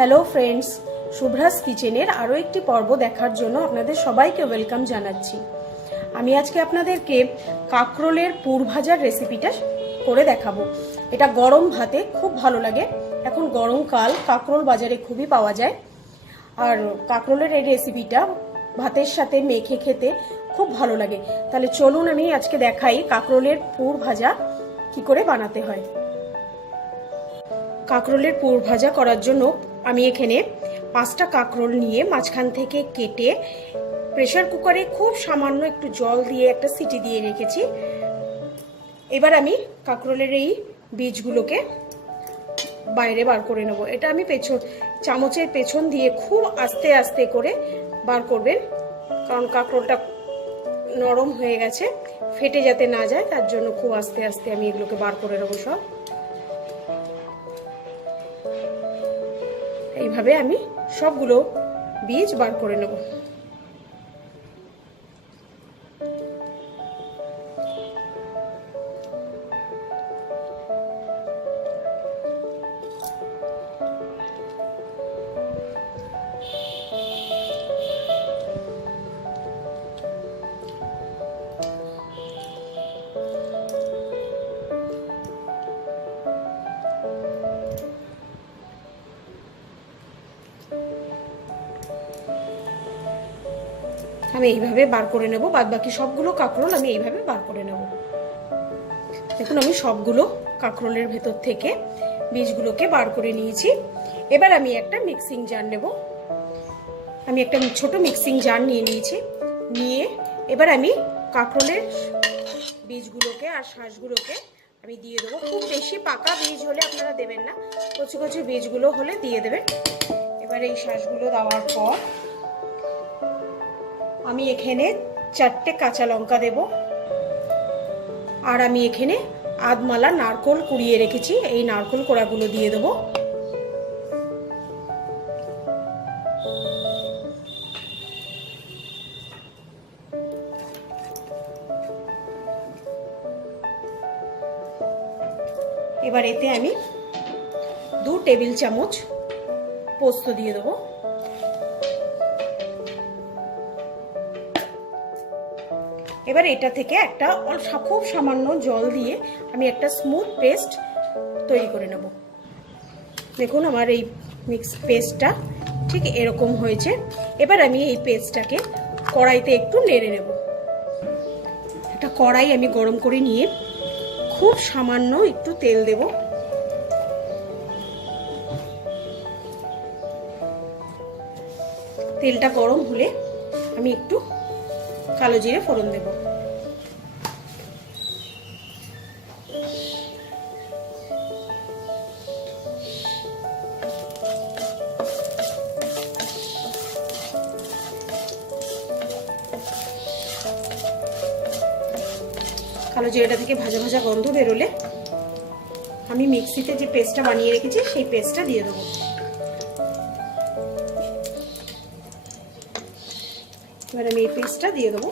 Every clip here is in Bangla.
হ্যালো ফ্রেন্ডস, শুভ্রাস কিচেনের আরও একটি পর্ব দেখার জন্য আপনাদের সবাইকে ওয়েলকাম জানাচ্ছি। আমি আজকে আপনাদেরকে কাঁকরোলের পুর ভাজার রেসিপিটা করে দেখাবো। এটা গরম ভাতে খুব ভালো লাগে। এখন গরমকাল, কাঁকরোল বাজারে খুবই পাওয়া যায়। আর কাঁকরোলের এই রেসিপিটা ভাতের সাথে মেখে খেতে খুব ভালো লাগে। তাহলে চলুন আমি আজকে দেখাই কাঁকরোলের পুর ভাজা কি করে বানাতে হয়। কাঁকরোলের পুর ভাজা করার জন্য আমি এখানে 5টা কাঁকরোল নিয়ে মাঝখান থেকে কেটে প্রেসার কুকারে খুব সামান্য একটু জল দিয়ে একটা সিটি দিয়ে রেখেছি। এবার আমি কাঁকরোলের এই বীজগুলোকে বাইরে বার করে নেব। এটা আমি চামচের পেছন দিয়ে খুব আস্তে আস্তে করে বার করবেন, কারণ কাঁকরোলটা নরম হয়ে গেছে, ফেটে যাতে না যায় তার জন্য খুব আস্তে আস্তে আমি এগুলোকে বার করে নেবো সব। এইভাবে আমি সবগুলো বীজ বার করে নেব। আমি এইভাবে বার করে নেব। বাদ বাকি সবগুলো কাঁকরোল আমি এইভাবে বার করে নেব। দেখুন, আমি সবগুলো কাঁকরোলের ভেতর থেকে বীজগুলোকে বার করে নিয়েছি। এবার আমি একটা মিক্সিং জার নেব। আমি একটা ছোট মিক্সিং জার নিয়ে নিয়েছি। নিয়ে এবার আমি কাঁকরোলের বীজগুলোকে আর শাঁসগুলোকে আমি দিয়ে দেবো। খুব বেশি পাকা বীজ হলে আপনারা দেবেন না, কচি কচি বীজগুলো হলে দিয়ে দেবেন। এবার এই শাঁসগুলো দেওয়ার পর আমি এখানে 4টে কাঁচা লঙ্কা দেব। আর আমি এখানে আধমালা নারকোল কুড়িয়ে রেখেছি, এই নারকোল কোড়াগুলো দিয়ে দেব। এবার এতে আমি 2 টেবিল চামচ পোস্ত দিয়ে দেবো। এবার এটা থেকে একটা খুব সামান্য জল দিয়ে আমি একটা স্মুথ পেস্ট তৈরি করে নেব। দেখুন, আমার এই পেস্টটা ঠিক এরকম হয়েছে। এবার আমি এই পেস্টটাকে কড়াইতে একটু নেড়ে নেব। একটা কড়াই আমি গরম করে নিয়ে খুব সামান্য একটু তেল দেব। তেলটা গরম হলে আমি একটু কালো জিরে ফোড়ন দেব। কালো জিরাটা থেকে ভাজা ভাজা গন্ধ বেরোলে আমি মিক্সিতে যে পেস্টটা বানিয়ে রেখেছি সেই পেস্টটা দিয়ে দেবো। এবার আমি এই পেস্টটা দিয়ে দেবো।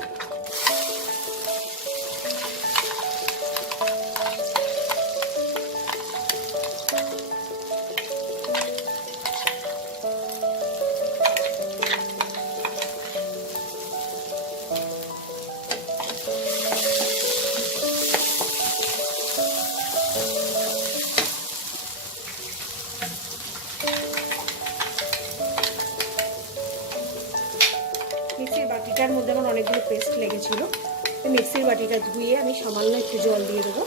মিক্সির বাটিটার মধ্যে আমার অনেকগুলো পেস্ট লেগেছিল, তো মিক্সির বাটিটা ধুয়ে আমি সামান্য একটু জল দিয়ে দেবো।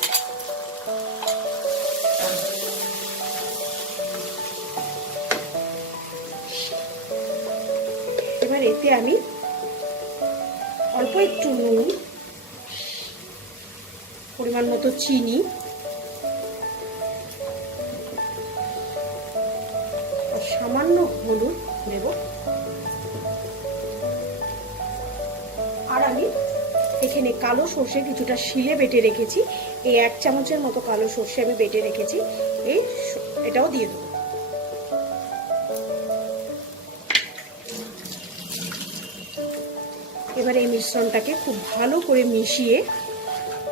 এবার এতে আমি অল্প একটু নুন, পরিমাণ মতো চিনি আর সামান্য হলুদ দেব। আর আমি এখানে কালো সর্ষে কিছুটা শিলে বেটে রেখেছি, এই 1 চামচের মতো কালো সর্ষে আমি বেটে রেখেছি, এটাও দিয়ে দেবো। এবার এই মিশ্রণটাকে খুব ভালো করে মিশিয়ে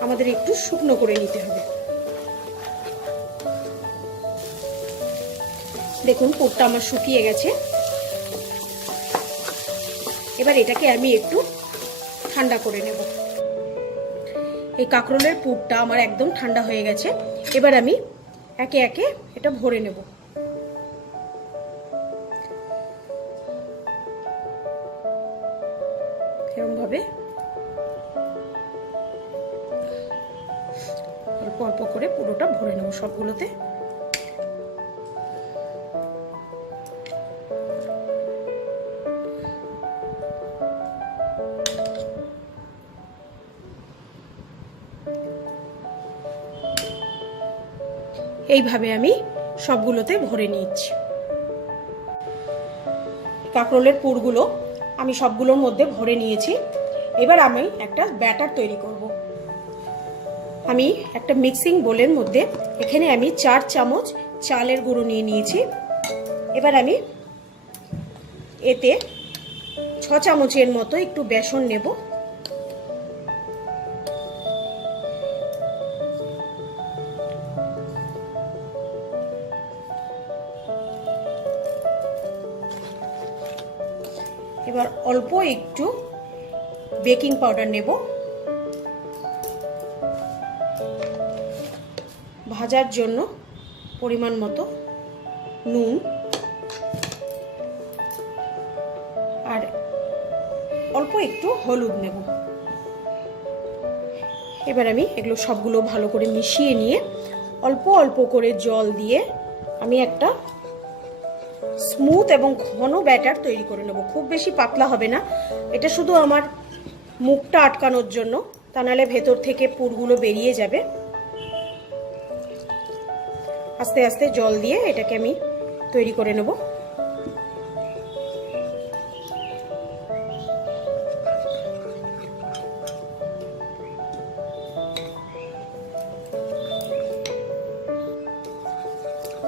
আমাদের একটু শুকনো করে নিতে হবে। দেখুন পুরটা আমার শুকিয়ে গেছে। এবার এটাকে আমি একটু ঠান্ডা করে নেব। এই কাঁকরোলের পুরটা আমার একদম ঠান্ডা হয়ে গেছে। এবার আমি একে একে এটা ভরে নেব। এরকম ভাবে অল্প অল্প করে পুরোটা ভরে নেব সবগুলোতে। এইভাবে আমি সবগুলোতে ভরে নিচ্ছি। কাঁকরোলের পুরগুলো আমি সবগুলোর মধ্যে ভরে নিয়েছি। এবার আমি একটা ব্যাটার তৈরি করব। আমি একটা মিক্সিং বোলের মধ্যে এখানে আমি 4 চামচ চালের গুঁড়ো নিয়ে নিয়েছি। এবার আমি এতে 6 চামচের মতো একটু বেসন নেব। এবার অল্প একটু বেকিং পাউডার নেব। ভাজার জন্য পরিমাণ মতো নুন আর অল্প একটু হলুদ নেব। এবার আমি এগুলো সবগুলো ভালো করে মিশিয়ে নিয়ে অল্প অল্প করে জল দিয়ে আমি একটা স্মুথ এবং ঘন ব্যাটার তৈরি করে নেব। খুব বেশি পাতলা হবে না, এটা শুধু আমার মুখটা আটকানোর জন্য, তা নাহলে ভেতর থেকে পুরগুলো বেরিয়ে যাবে। আস্তে আস্তে জল দিয়ে এটাকে আমি তৈরি করে নেব।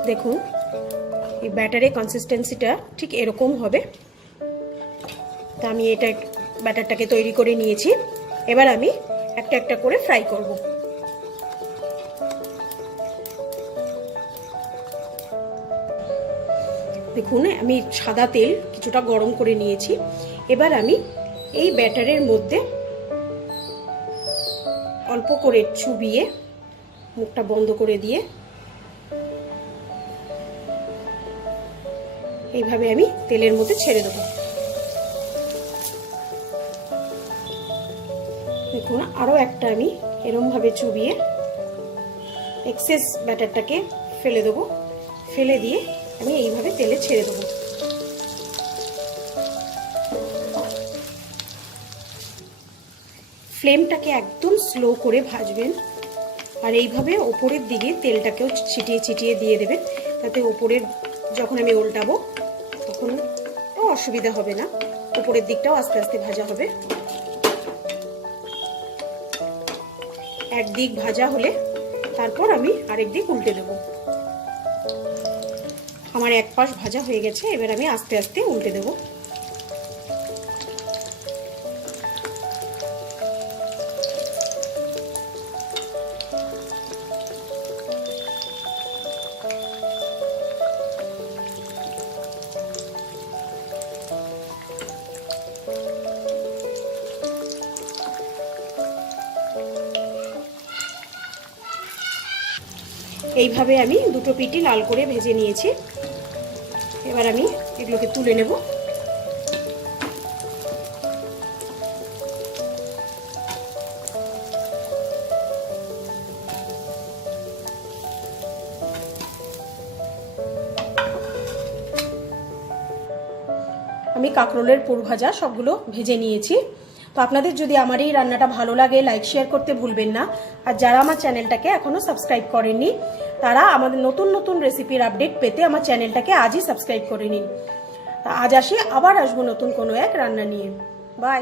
দেখুন এই ব্যাটারের কনসিস্টেন্সিটা ঠিক এরকম হবে। তা আমি এটা ব্যাটারটাকে তৈরি করে নিয়েছি। এবার আমি একটা একটা করে ফ্রাই করব। দেখুন আমি সাদা তেল কিছুটা গরম করে নিয়েছি। এবার আমি এই ব্যাটারের মধ্যে অল্প করে চুবিয়ে মুখটা বন্ধ করে দিয়ে এইভাবে আমি তেলের মধ্যে ছেড়ে দেবো। দেখুন আরো একটা আমি এরকম ভাবে চুবিয়ে এক্সেস ব্যাটারটাকে ফেলে দেবো। ফেলে দিয়ে আমি এইভাবে তেলে ছেড়ে দেবো। ফ্লেমটাকে একদম স্লো করে ভাজবেন আর এইভাবে ওপরের দিকে তেলটাকেও ছিটিয়ে ছিটিয়ে দিয়ে দেবেন, তাতে ওপরের যখন আমি উল্টাবো তখন অসুবিধা হবে না, উপরের দিকটাও আস্তে আস্তে ভাজা হবে। একদিক ভাজা হলে তারপর আমি আরেক দিক উল্টে দেব। আমার এক পাশ ভাজা হয়ে গেছে, এবার আমি আস্তে আস্তে উল্টে দেব। এইভাবে আমি দুটো পিঠই লাল করে ভেজে নিয়েছি। এবার আমি এগুলোকে তুলে নেব। আমি কাঁকরোলের পুর ভাজা সবগুলো ভেজে নিয়েছি। তো আপনাদের যদি আমার এই রান্নাটা ভালো লাগে লাইক শেয়ার করতে ভুলবেন না। আর যারা আমার চ্যানেলটাকে এখনো সাবস্ক্রাইব করেননি তারা আমাদের নতুন নতুন রেসিপির আপডেট পেতে আমার চ্যানেলটাকে আজই সাবস্ক্রাইব করে নিন। আজ আসি, আবার আসবো নতুন কোনো এক রান্না নিয়ে। বাই।